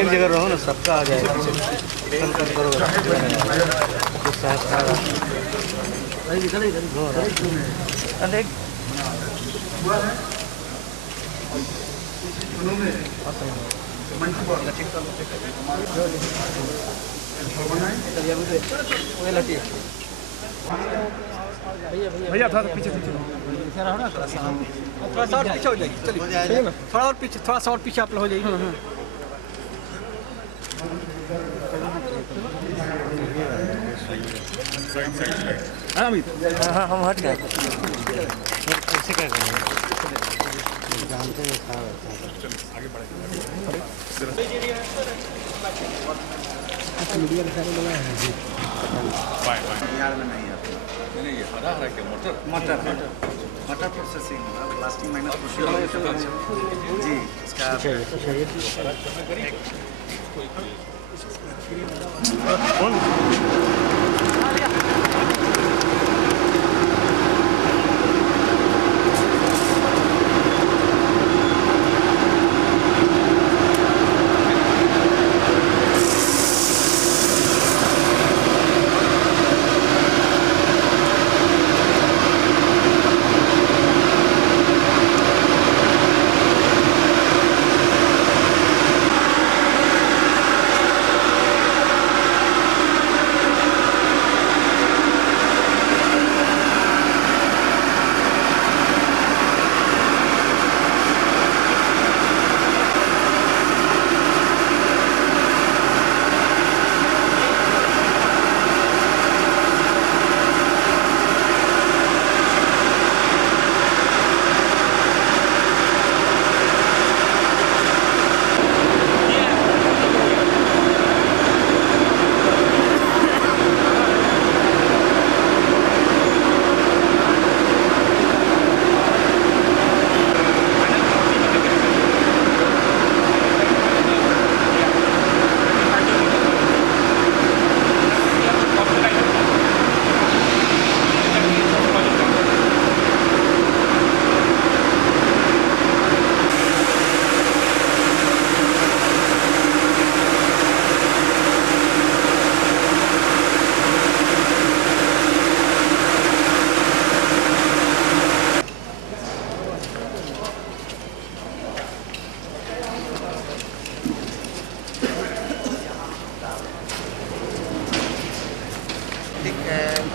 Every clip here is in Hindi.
एक जगह रहो ना, सबका आ जाएगा। भैया थोड़ा पीछे पीछे थोड़ा सा और पीछे हो जाइए, चलिए थोड़ा और पीछे, थोड़ा सा और पीछे आप लोग हो जाइए। हाँ हम हट गए। कैसे क्या करेंगे, जानते हैं आगे मीडिया के सारे लोग हैं जी। बिहार में नहीं आता। नहीं ये हरा हरा क्या मटर मटर मटर प्रोसेसिंग लास्टिंग माइनस जी इसका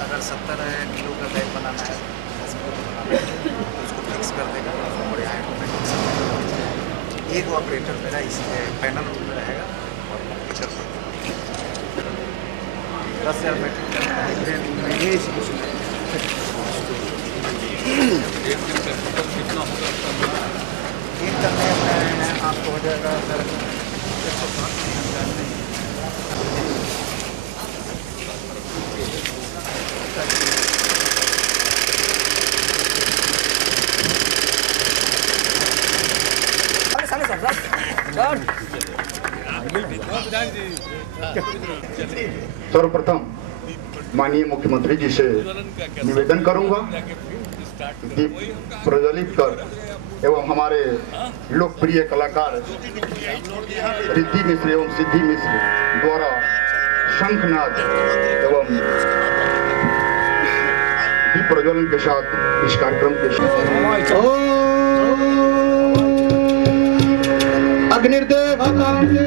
अगर 70 किलो का बैग बनाना है, 10 किलो बनाना है तो उसको फिक्स कर देगा। बढ़िया एक ऑपरेटर मेरा इस पैनल में रहेगा और कर सकता 10,000 मीट्रिक करना है। एक करने में आपको हो जाएगा सर 105। सर्वप्रथम माननीय मुख्यमंत्री जी से निवेदन करूंगा, दीप प्रज्वलित कर एवं हमारे लोकप्रिय कलाकार रिद्धि मिश्र एवं सिद्धि मिश्र द्वारा शंखनाद एवं दीप प्रज्वलन के साथ इस कार्यक्रम के अग्निर्देव भवन्ति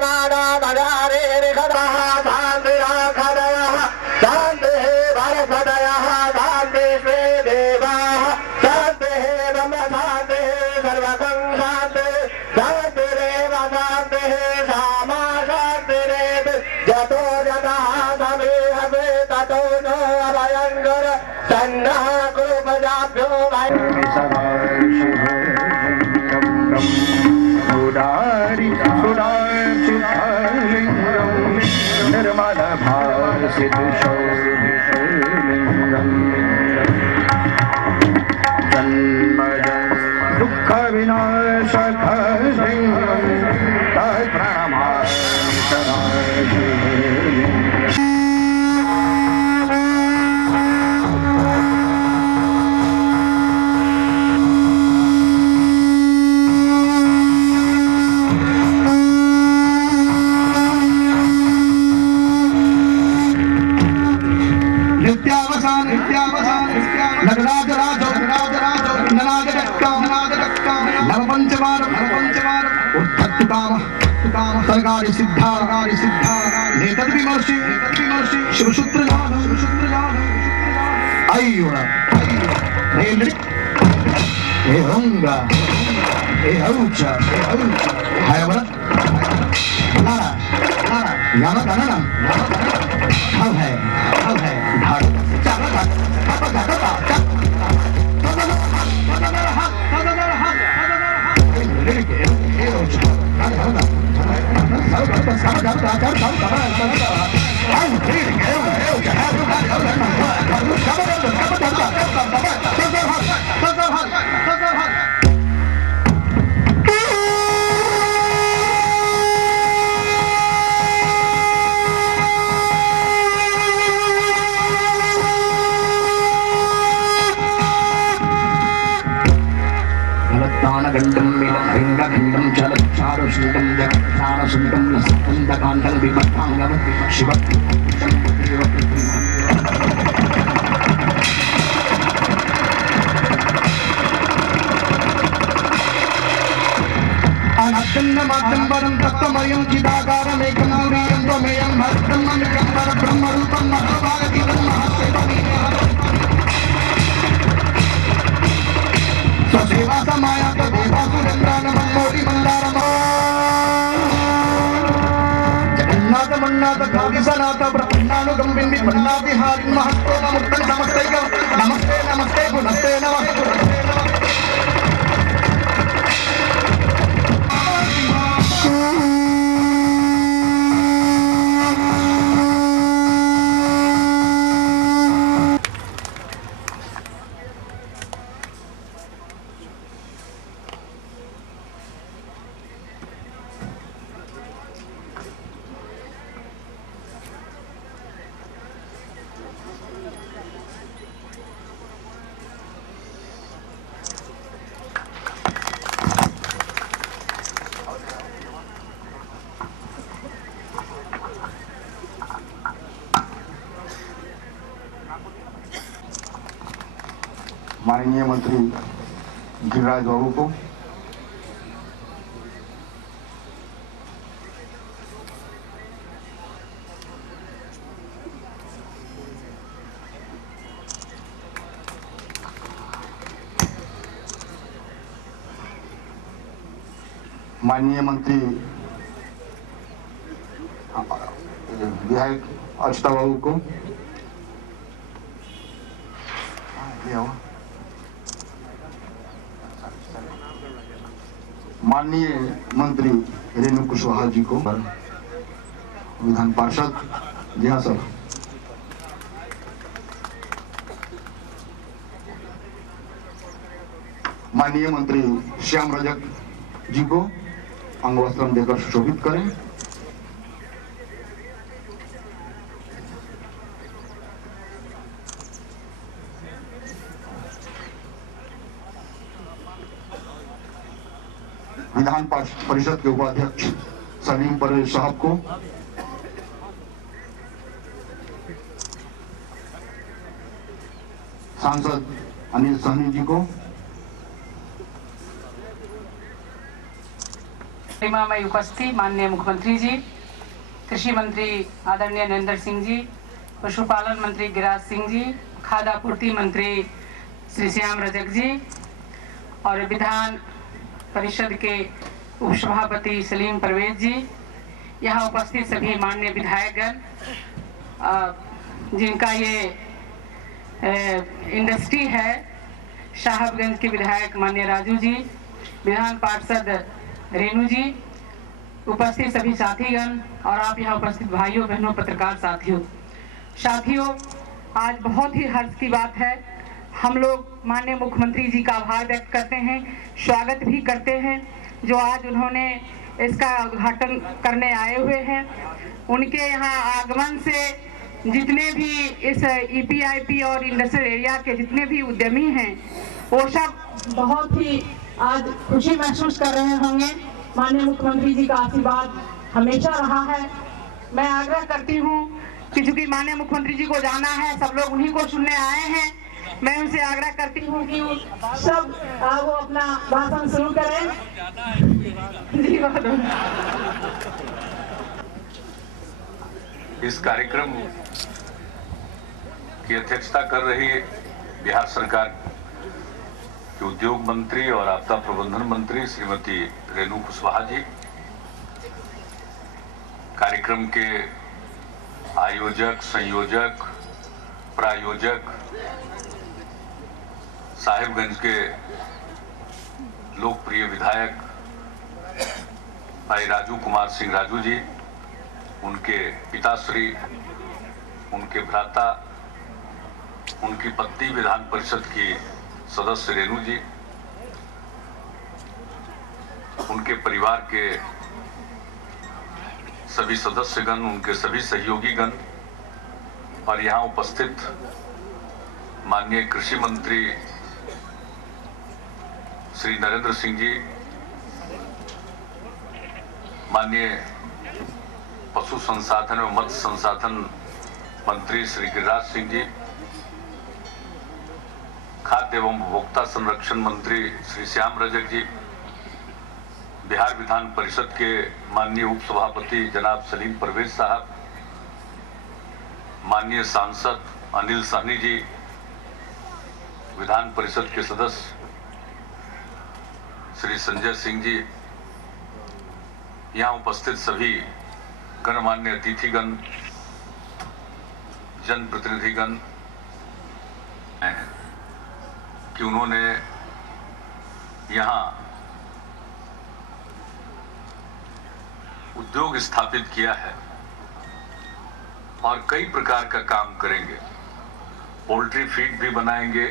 माना भजारे दुःख विनाशक सरकारी सिद्धा नेतद्विमर्शी शिवसूत्र अय्योड़ा हे होंगा हे औचा है बड़ा लारा याना काना अब है भाग चला गंडम खंडम चलचार सुंदम जगत्सार सुंदम लसंदकांडल विपत्तांगम शिव अनंतम मातंबरम तत्वमयं चिदाकारम एकं सूर्यं त्वमेयं भक्तं ममिकं परब्रह्म रूपं महाभागीतं महासेवमीं सेवा समाया देवा सुरेंद्रानमोरी मंदारम जगन्नाथ मन्नाथ काविसनाथ ब्रह्मणानुगम बिंबि मन्नातिहारिन् महत्तो नमुक्तं नमस्ते नमस्ते नमस्ते गुणस्ते नमः माननीय मंत्री गिरिराज बाबू को, माननीय मंत्री विधायक अच्युता बाबू को, माननीय मंत्री रेणु कुशवाहा जी को, विधान पार्षद जी हाँ सर, माननीय मंत्री श्याम रजक जी को अंगवस्त्रम देकर सुशोभित करें। विधान परिषद के उपाध्यक्ष सलीम परवेज साहब को, सांसद अनिल सहनी जी को, में उपस्थित माननीय मुख्यमंत्री जी, कृषि मंत्री आदरणीय नरेंद्र सिंह जी, पशुपालन मंत्री गिरिराज सिंह जी, खाद्य आपूर्ति मंत्री श्री श्याम रजक जी और विधान परिषद के उपसभापति सलीम परवेज जी, यहाँ उपस्थित सभी माननीय विधायकगण, जिनका ये इंडस्ट्री है, साहबगंज के विधायक माननीय राजू जी, विधान पार्षद रेणु जी, उपस्थित सभी साथीगण और आप यहाँ उपस्थित भाइयों बहनों पत्रकार साथियों, साथियों, आज बहुत ही हर्ष की बात है। हम लोग माननीय मुख्यमंत्री जी का आभार व्यक्त करते हैं, स्वागत भी करते हैं जो आज उन्होंने इसका उद्घाटन करने आए हुए हैं। उनके यहाँ आगमन से जितने भी इस EPIP और इंडस्ट्रियल एरिया के जितने भी उद्यमी हैं वो सब बहुत ही आज खुशी महसूस कर रहे होंगे। माननीय मुख्यमंत्री जी का आशीर्वाद हमेशा रहा है। मैं आग्रह करती हूँ कि चूंकि माननीय मुख्यमंत्री जी को जाना है, सब लोग उन्हीं को सुनने आए हैं, मैं उनसे आग्रह करती हूँ कि सब वो अपना भाषण शुरू करें। जी इस कार्यक्रम की अध्यक्षता कर रही बिहार सरकार के उद्योग मंत्री और आपदा प्रबंधन मंत्री श्रीमती रेणु कुशवाहा जी, कार्यक्रम के आयोजक, संयोजक, प्रायोजक, साहिबगंज के लोकप्रिय विधायक भाई राजू कुमार सिंह राजू जी, उनके पिताश्री, उनके भ्राता, उनकी पत्नी विधान परिषद की सदस्य रेणु जी, उनके परिवार के सभी सदस्यगण, उनके सभी सहयोगीगण और यहाँ उपस्थित माननीय कृषि मंत्री श्री नरेंद्र सिंह जी, माननीय पशु संसाधन एवं मत्स्य संसाधन मंत्री श्री गिरिराज सिंह जी, खाद्य एवं उपभोक्ता संरक्षण मंत्री श्री श्याम रजक जी, बिहार विधान परिषद के माननीय उपसभापति जनाब सलीम परवेज साहब, माननीय सांसद अनिल सहनी जी, विधान परिषद के सदस्य श्री संजय सिंह जी, यहाँ उपस्थित सभी गणमान्य अतिथिगण, जनप्रतिनिधिगण कि उन्होंने यहाँ उद्योग स्थापित किया है और कई प्रकार का काम करेंगे। पोल्ट्री फीड भी बनाएंगे,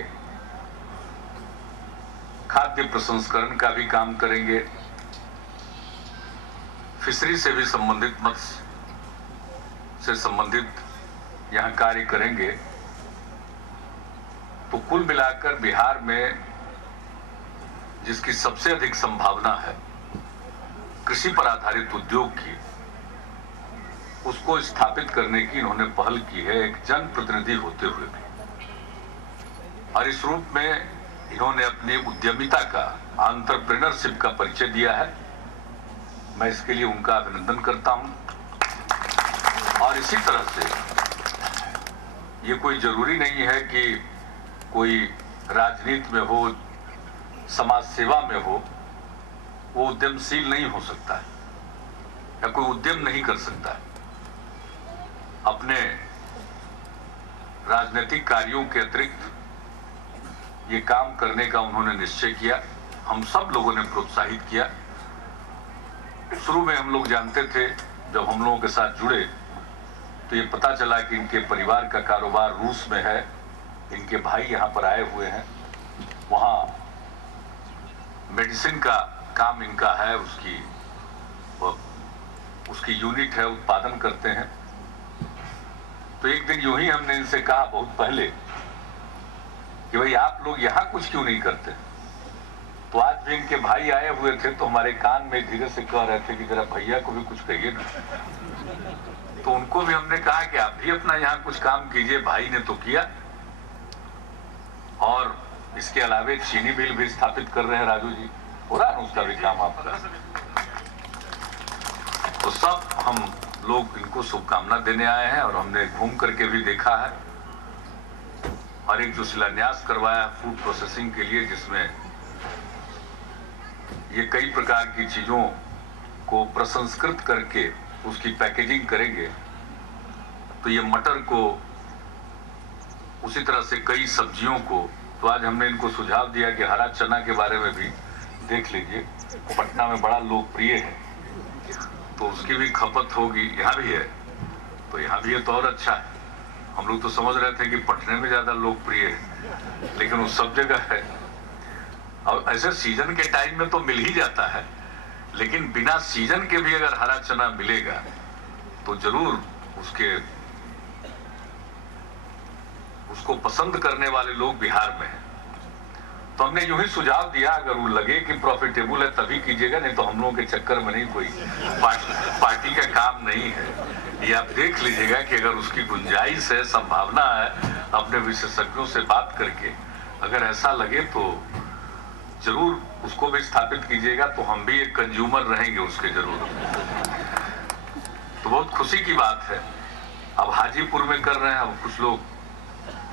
खाद्य प्रसंस्करण का भी काम करेंगे, फिशरी से भी संबंधित, मत्स्य से संबंधित यहाँ कार्य करेंगे। तो कुल मिलाकर बिहार में जिसकी सबसे अधिक संभावना है कृषि पर आधारित उद्योग की, उसको स्थापित करने की इन्होंने पहल की है, एक जनप्रतिनिधि होते हुए भी। और इस रूप में इन्होंने अपनी उद्यमिता का, एंटरप्रेन्योरशिप का परिचय दिया है। मैं इसके लिए उनका अभिनंदन करता हूं। और इसी तरह से ये कोई जरूरी नहीं है कि कोई राजनीति में हो, समाज सेवा में हो, वो उद्यमशील नहीं हो सकता है या कोई उद्यम नहीं कर सकता है। अपने राजनीतिक कार्यों के अतिरिक्त ये काम करने का उन्होंने निश्चय किया, हम सब लोगों ने प्रोत्साहित किया। शुरू में हम लोग जानते थे, जब हम लोगों के साथ जुड़े तो ये पता चला कि इनके परिवार का कारोबार रूस में है, इनके भाई यहाँ पर आए हुए हैं, वहाँ मेडिसिन का काम इनका है, उसकी यूनिट है, उत्पादन करते हैं। तो एक दिन यूं ही हमने इनसे कहा बहुत पहले कि भाई आप लोग यहाँ कुछ क्यों नहीं करते। तो आज भी इनके भाई आए हुए थे तो हमारे कान में धीरे से कह रहे थे कि जरा भैया को भी कुछ कहिए ना। तो उनको भी हमने कहा कि आप भी अपना यहाँ कुछ काम कीजिए। भाई ने तो किया, और इसके अलावे चीनी मिल भी स्थापित कर रहे हैं राजू जी, हो रहा है उसका भी काम आपका। तो सब हम लोग इनको शुभकामना देने आए हैं और हमने घूम करके भी देखा है। और एक जो शिलान्यास करवाया फूड प्रोसेसिंग के लिए, जिसमें ये कई प्रकार की चीजों को प्रसंस्कृत करके उसकी पैकेजिंग करेंगे। तो ये मटर को, उसी तरह से कई सब्जियों को, तो आज हमने इनको सुझाव दिया कि हरा चना के बारे में भी देख लीजिए, पटना में बड़ा लोकप्रिय है, तो उसकी भी खपत होगी। यहाँ भी है तो यहाँ भी है तो और अच्छा है। हम लोग तो समझ रहे थे कि पटने में ज्यादा लोकप्रिय है, लेकिन वो सब जगह है। और ऐसे सीजन के टाइम में तो मिल ही जाता है, लेकिन बिना सीजन के भी अगर हरा चना मिलेगा तो जरूर उसको पसंद करने वाले लोग बिहार में हैं। तो हमने यूं ही सुझाव दिया, अगर वो लगे कि प्रॉफिटेबल है तभी कीजिएगा, नहीं तो हम लोगों के चक्कर में नहीं, कोई पार्टी का काम नहीं है। ये आप देख लीजिएगा कि अगर उसकी गुंजाइश है, संभावना है, अपने विशेषज्ञों से बात करके अगर ऐसा लगे तो जरूर उसको भी स्थापित कीजिएगा, तो हम भी एक कंज्यूमर रहेंगे उसके जरूर। तो बहुत खुशी की बात है। अब हाजीपुर में कर रहे हैं, अब कुछ लोग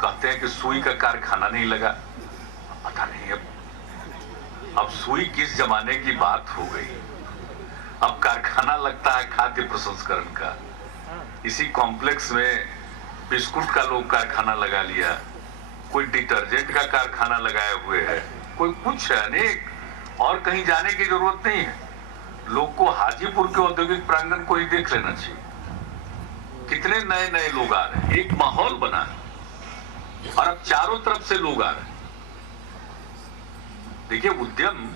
कहते हैं कि सुई का कारखाना नहीं लगा। पता नहीं अब सुई किस जमाने की बात हो गई, अब कारखाना लगता है खाद्य प्रसंस्करण का। इसी कॉम्प्लेक्स में बिस्कुट का लोग कारखाना लगा लिया, कोई डिटर्जेंट का कारखाना लगाए हुए है, कोई कुछ है, अनेक। और कहीं जाने की जरूरत नहीं है, लोग को हाजीपुर के औद्योगिक प्रांगण को ही देख लेना चाहिए। कितने नए नए लोग आ रहे हैं, एक माहौल बना है, और अब चारों तरफ से लोग आ रहे हैं। देखिए, उद्यम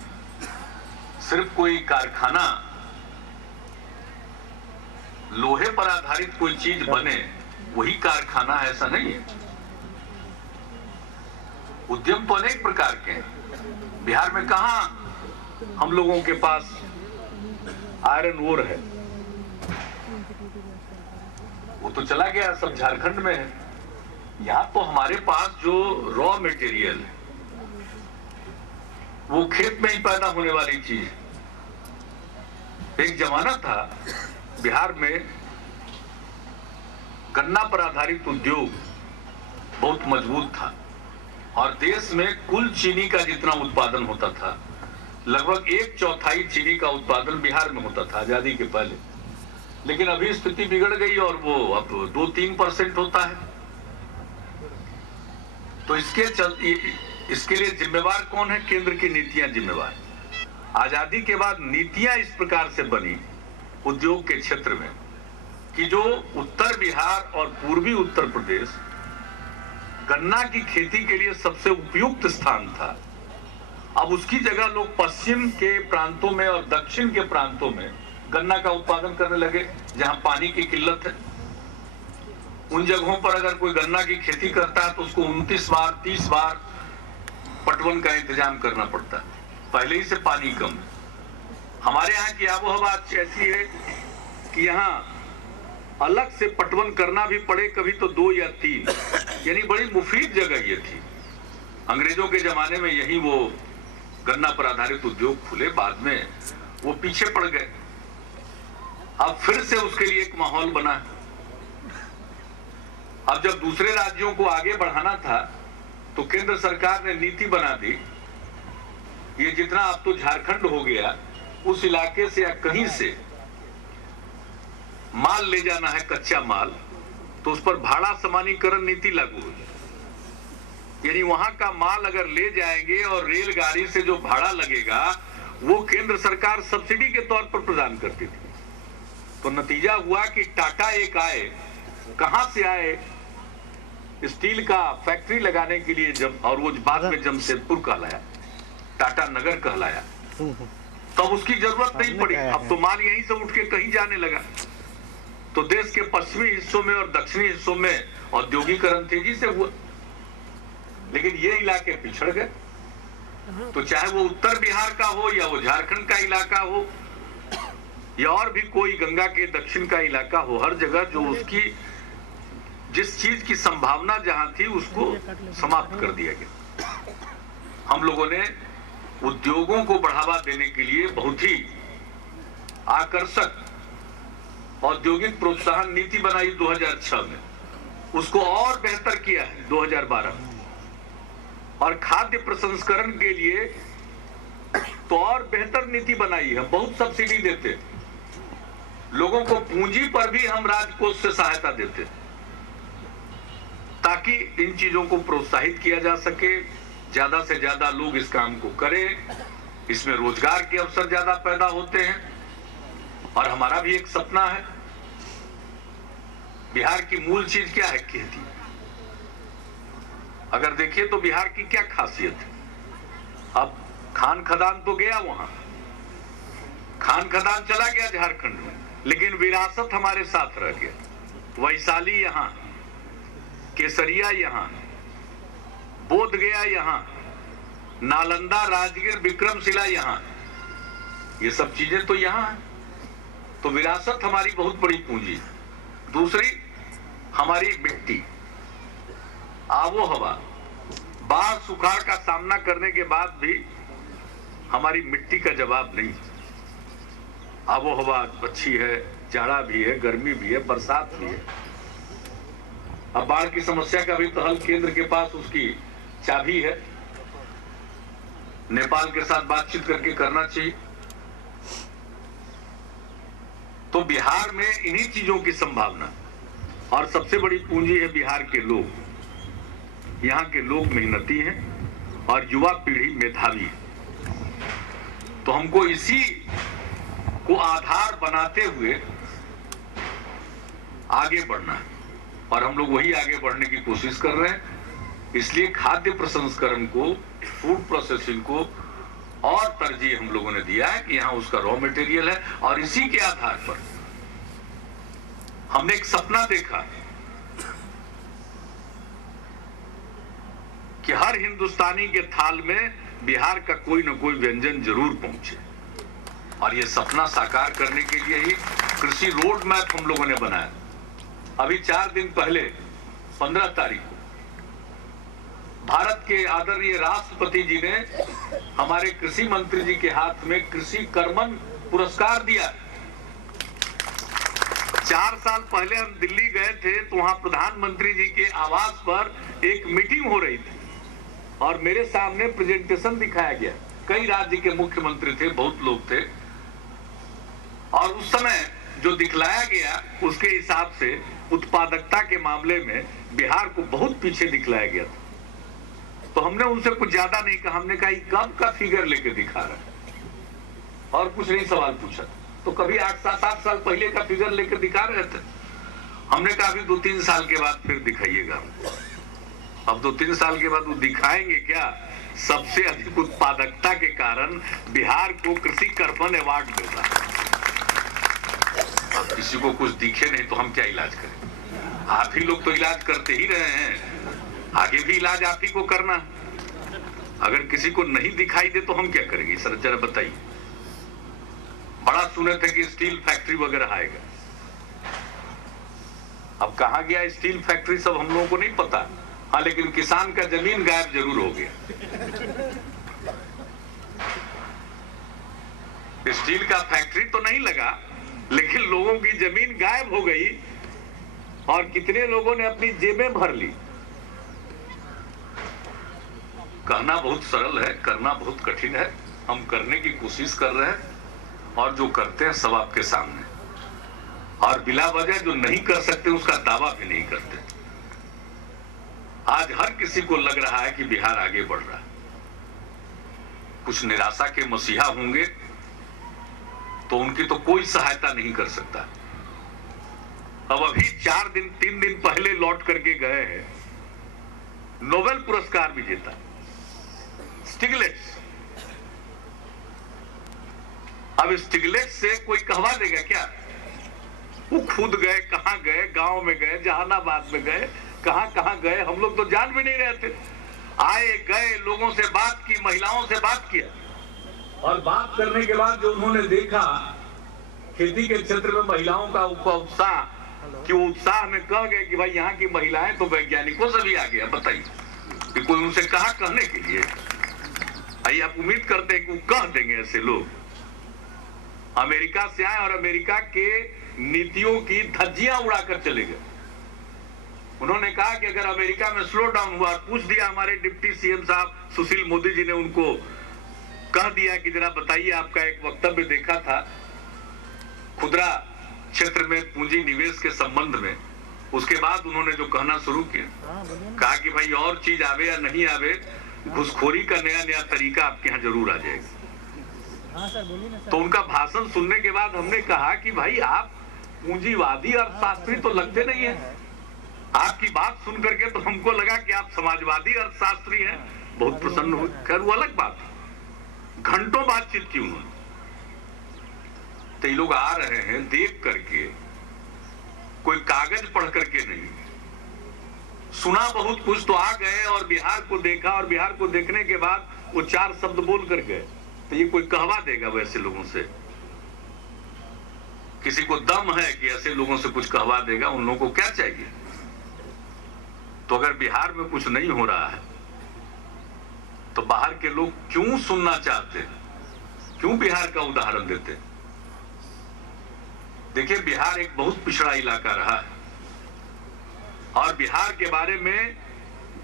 सिर्फ कोई कारखाना, लोहे पर आधारित कोई चीज बने वही कारखाना है, ऐसा नहीं है। उद्यम तो अनेक प्रकार के हैं। बिहार में कहां हम लोगों के पास आयरन ओर है, वो तो चला गया, सब झारखंड में है। यहां तो हमारे पास जो रॉ मटेरियल है वो खेत में ही पैदा होने वाली चीज है। एक जमाना था बिहार में गन्ना पर आधारित उद्योग बहुत मजबूत था, और देश में कुल चीनी का जितना उत्पादन होता था, लगभग 1/4 चीनी का उत्पादन बिहार में होता था आजादी के पहले। लेकिन अभी स्थिति बिगड़ गई और वो अब 2-3% होता है। तो इसके लिए जिम्मेवार कौन है? केंद्र की नीतियां जिम्मेवार। आजादी के बाद नीतियां इस प्रकार से बनी उद्योग के क्षेत्र में कि जो उत्तर बिहार और पूर्वी उत्तर प्रदेश गन्ना की खेती के लिए सबसे उपयुक्त स्थान था, अब उसकी जगह लोग पश्चिम के प्रांतों में और दक्षिण के प्रांतों में गन्ना का उत्पादन करने लगे, जहां पानी की किल्लत है। उन जगहों पर अगर कोई गन्ना की खेती करता है तो उसको 29 बार 30 बार पटवन का इंतजाम करना पड़ता है, पहले ही से पानी कम है। हमारे यहाँ की आबोहवा ऐसी है कि यहाँ अलग से पटवन करना भी पड़े, कभी तो 2 या 3, यानी बड़ी मुफीद जगह ये थी। अंग्रेजों के जमाने में यही वो गन्ना पर आधारित उद्योग खुले, बाद में वो पीछे पड़ गए। अब फिर से उसके लिए एक माहौल बना है। अब जब दूसरे राज्यों को आगे बढ़ाना था तो केंद्र सरकार ने नीति बना दी, ये जितना अब तो झारखंड हो गया, उस इलाके से या कहीं से माल ले जाना है, कच्चा माल, तो उस पर भाड़ा समानीकरण नीति लागू हुई। यानी वहां का माल अगर ले जाएंगे और रेलगाड़ी से जो भाड़ा लगेगा वो केंद्र सरकार सब्सिडी के तौर पर प्रदान करती थी। तो नतीजा हुआ कि टाटा एक आए, कहां से आए? स्टील का फैक्ट्री लगाने के लिए, जब और वो बाद में जमशेदपुर कहलाया, टाटा नगर कहलाया, तब उसकी जरूरत नहीं पड़ी। अब तो माल यहीं से उठ के कहीं जाने लगा। तो देश के पश्चिमी हिस्सों में और दक्षिणी हिस्सों में औद्योगिकरण तेजी से हुआ, लेकिन ये इलाके पिछड़ गए। तो चाहे वो उत्तर बिहार का हो या वो झारखंड का इलाका हो या और भी कोई गंगा के दक्षिण का इलाका हो, हर जगह जो उसकी जिस चीज की संभावना जहां थी उसको समाप्त कर दिया गया। हम लोगों ने उद्योगों को बढ़ावा देने के लिए बहुत ही आकर्षक औद्योगिक प्रोत्साहन नीति बनाई 2006 में, उसको और बेहतर किया है 2012 में। और खाद्य प्रसंस्करण के लिए तो और बेहतर नीति बनाई है, बहुत सब्सिडी देते, लोगों को पूंजी पर भी हम राजकोष से सहायता देते, ताकि इन चीजों को प्रोत्साहित किया जा सके, ज्यादा से ज्यादा लोग इस काम को करें, इसमें रोजगार के अवसर ज्यादा पैदा होते हैं। और हमारा भी एक सपना है, बिहार की मूल चीज क्या है? खेती। अगर देखिए तो बिहार की क्या खासियत है। अब खान खदान तो गया, वहां खान खदान चला गया झारखंड में, लेकिन विरासत हमारे साथ रह गया। वैशाली यहां, केसरिया यहां, बोध गया यहां, नालंदा, राजगीर, विक्रमशिला यहां, ये सब चीजें तो यहां है। तो विरासत हमारी बहुत बड़ी पूंजी है। दूसरी हमारी मिट्टी, आबो हवा, बाढ़ सुखाड़ का सामना करने के बाद भी हमारी मिट्टी का जवाब नहीं। आबो हवा अच्छी है, जाड़ा भी है, गर्मी भी है, बरसात भी है। अब बाढ़ की समस्या का भी तो हल केंद्र के पास उसकी चाबी है। नेपाल के साथ बातचीत करके करना चाहिए। तो बिहार में इन्हीं चीजों की संभावना, और सबसे बड़ी पूंजी है बिहार के लोग। यहाँ के लोग मेहनती हैं और युवा पीढ़ी मेधावी है। तो हमको इसी को आधार बनाते हुए आगे बढ़ना है, और हम लोग वही आगे बढ़ने की कोशिश कर रहे हैं। इसलिए खाद्य प्रसंस्करण को, फूड प्रोसेसिंग को और तरजीह हम लोगों ने दिया है कि यहाँ उसका रॉ मटेरियल है। और इसी के आधार पर हमने एक सपना देखा कि हर हिंदुस्तानी के थाल में बिहार का कोई न कोई व्यंजन जरूर पहुंचे। और ये सपना साकार करने के लिए ही कृषि रोड मैप हम लोगों ने बनाया। अभी 4 दिन पहले 15 तारीख को भारत के आदरणीय राष्ट्रपति जी ने हमारे कृषि मंत्री जी के हाथ में कृषि कर्मण पुरस्कार दिया। 4 साल पहले हम दिल्ली गए थे तो वहां प्रधानमंत्री जी के आवास पर एक मीटिंग हो रही थी और मेरे सामने प्रेजेंटेशन दिखाया गया। कई राज्य के मुख्यमंत्री थे, बहुत लोग थे, और उस समय जो दिखलाया गया उसके हिसाब से उत्पादकता के मामले में बिहार को बहुत पीछे दिखलाया गया था। तो हमने उनसे कुछ ज्यादा नहीं कहा, हमने कहा कब का फिगर लेके दिखा रहा है, और कुछ नहीं सवाल पूछा। तो कभी 8-7 साल पहले का फिगर लेकर दिखा रहे थे। हमने कहा अभी 2-3 साल के बाद फिर दिखाइएगा। अब 2-3 साल के बाद वो दिखाएंगे क्या? सबसे अधिक उत्पादकता के कारण बिहार को कृषि कर्मण अवार्ड मिलता है। अब किसी को कुछ दिखे नहीं तो हम क्या इलाज करें? आप ही लोग तो इलाज करते ही रहे हैं, आगे भी इलाज आप ही को करना। अगर किसी को नहीं दिखाई दे तो हम क्या करेंगे? सर जरा बताइए। बड़ा सुने थे कि स्टील फैक्ट्री वगैरह आएगा। अब कहां गया स्टील फैक्ट्री सब हम लोगों को नहीं पता। हाँ, लेकिन किसान का जमीन गायब जरूर हो गया। स्टील का फैक्ट्री तो नहीं लगा, लेकिन लोगों की जमीन गायब हो गई और कितने लोगों ने अपनी जेबें भर ली। कहना बहुत सरल है, करना बहुत कठिन है। हम करने की कोशिश कर रहे हैं और जो करते हैं सब आपके सामने, और बिला वजह जो नहीं कर सकते उसका दावा भी नहीं करते। आज हर किसी को लग रहा है कि बिहार आगे बढ़ रहा है। कुछ निराशा के मसीहा होंगे तो उनकी तो कोई सहायता नहीं कर सकता। अब अभी 3 दिन पहले लौट करके गए हैं नोबेल पुरस्कार विजेता स्टिग्लिट्स। अब स्टिग्लिट्स से कोई कहवा देगा क्या? वो खुद गए, कहां गए, गांव में गए, जहानाबाद में गए, कहां गए, हम लोग तो जान भी नहीं रहे थे। आए गए, लोगों से बात की, महिलाओं से बात किया, और बात करने के बाद जो उन्होंने देखा खेती के क्षेत्र में महिलाओं का उत्साह, कि वो उत्साह में कह गए कि भाई यहाँ की महिलाएं तो वैज्ञानिकों से भी आगे। बताइए कि कोई उनसे कहा कहने के लिए? आइए, आप उम्मीद करते हैं कि वो कह देंगे ऐसे लोग? अमेरिका से आए और अमेरिका के नीतियों की धज्जियां उड़ाकर चले गए। उन्होंने कहा कि अगर अमेरिका में स्लो डाउन हुआ, पूछ दिया हमारे डिप्टी सीएम साहब सुशील मोदी जी ने, उनको कह दिया कि जरा बताइए, आपका एक वक्तव्य देखा था खुदरा क्षेत्र में पूंजी निवेश के संबंध में। उसके बाद उन्होंने जो कहना शुरू किया, कहा कि भाई और चीज आवे या नहीं आवे, घुसखोरी का नया नया तरीका आपके यहाँ जरूर आ जाएगा। तो उनका भाषण सुनने के बाद हमने कहा कि भाई आप पूंजीवादी अर्थशास्त्री तो लगते नहीं है, आपकी बात सुन करके तो हमको लगा कि आप समाजवादी अर्थशास्त्री हैं, बहुत प्रसन्न हुए। खैर वो अलग बात, घंटों बातचीत की उन्होंने। तो ये लोग आ रहे हैं देख करके, कोई कागज पढ़ करके नहीं, सुना बहुत कुछ तो आ गए और बिहार को देखा, और बिहार को देखने के बाद वो 4 शब्द बोल कर गए। तो ये कोई कहवा देगा वैसे लोगों से? किसी को दम है कि ऐसे लोगों से कुछ कहवा देगा? उन लोगों को क्या चाहिए? तो अगर बिहार में कुछ नहीं हो रहा है तो बाहर के लोग क्यों सुनना चाहते हैं? क्यों बिहार का उदाहरण देते हैं? देखिए, बिहार एक बहुत पिछड़ा इलाका रहा है और बिहार के बारे में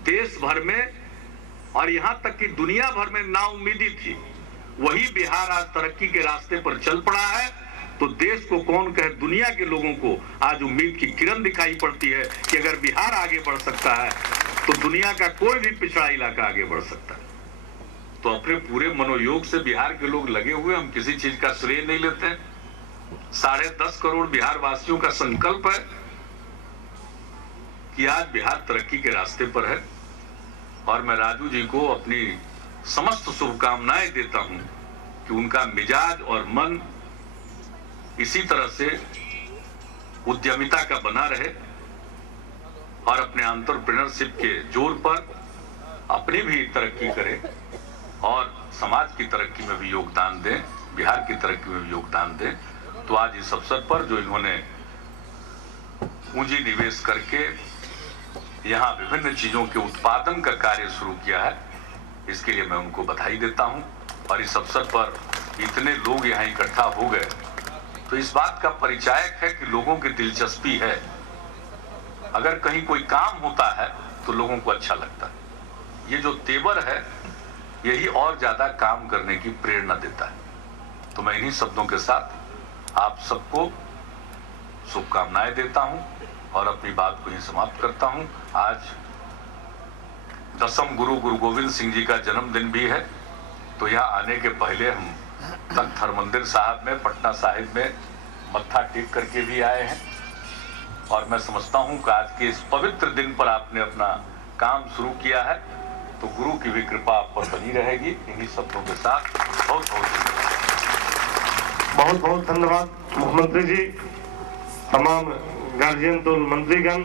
देश भर में और यहां तक कि दुनिया भर में नाउम्मीदी थी। वही बिहार आज तरक्की के रास्ते पर चल पड़ा है। तो देश को कौन कहे, दुनिया के लोगों को आज उम्मीद की किरण दिखाई पड़ती है कि अगर बिहार आगे बढ़ सकता है तो दुनिया का कोई भी पिछड़ा इलाका आगे बढ़ सकता है। तो अपने पूरे मनोयोग से बिहार के लोग लगे हुए, हम किसी चीज का श्रेय नहीं लेते हैं। 10.5 करोड़ बिहार वासियों का संकल्प है कि आज बिहार तरक्की के रास्ते पर है और मैं राजू जी को अपनी समस्त शुभकामनाएं देता हूं कि उनका मिजाज और मन इसी तरह से उद्यमिता का बना रहे और अपने एंटरप्रेन्योरशिप के जोर पर अपनी भी तरक्की करे और समाज की तरक्की में भी योगदान दें, बिहार की तरक्की में भी योगदान दें। तो आज इस अवसर पर जो इन्होंने पूंजी निवेश करके यहाँ विभिन्न चीजों के उत्पादन का कार्य शुरू किया है, इसके लिए मैं उनको बधाई देता हूं। और इस अवसर पर इतने लोग यहाँ इकट्ठा हो गए तो इस बात का परिचायक है कि लोगों की दिलचस्पी है। अगर कहीं कोई काम होता है तो लोगों को अच्छा लगता है। ये जो तेवर है यही और ज्यादा काम करने की प्रेरणा देता है। तो मैं इन्हीं शब्दों के साथ आप सबको शुभकामनाएं देता हूं और अपनी बात को ही समाप्त करता हूं। आज 10वें गुरु गोविंद सिंह जी का जन्मदिन भी है। तो यहाँ आने के पहले हम तख्त हरमंदिर साहब में, पटना साहिब में मत्था टेक करके भी आए हैं और मैं समझता हूं कि आज के इस पवित्र दिन पर आपने अपना काम शुरू किया है तो गुरु की भी कृपा आप पर बनी रहेगी। इन्हीं शब्दों के साथ बहुत बहुत धन्यवाद मुख्यमंत्री जी, तमाम गार्जियन तो मंत्रीगण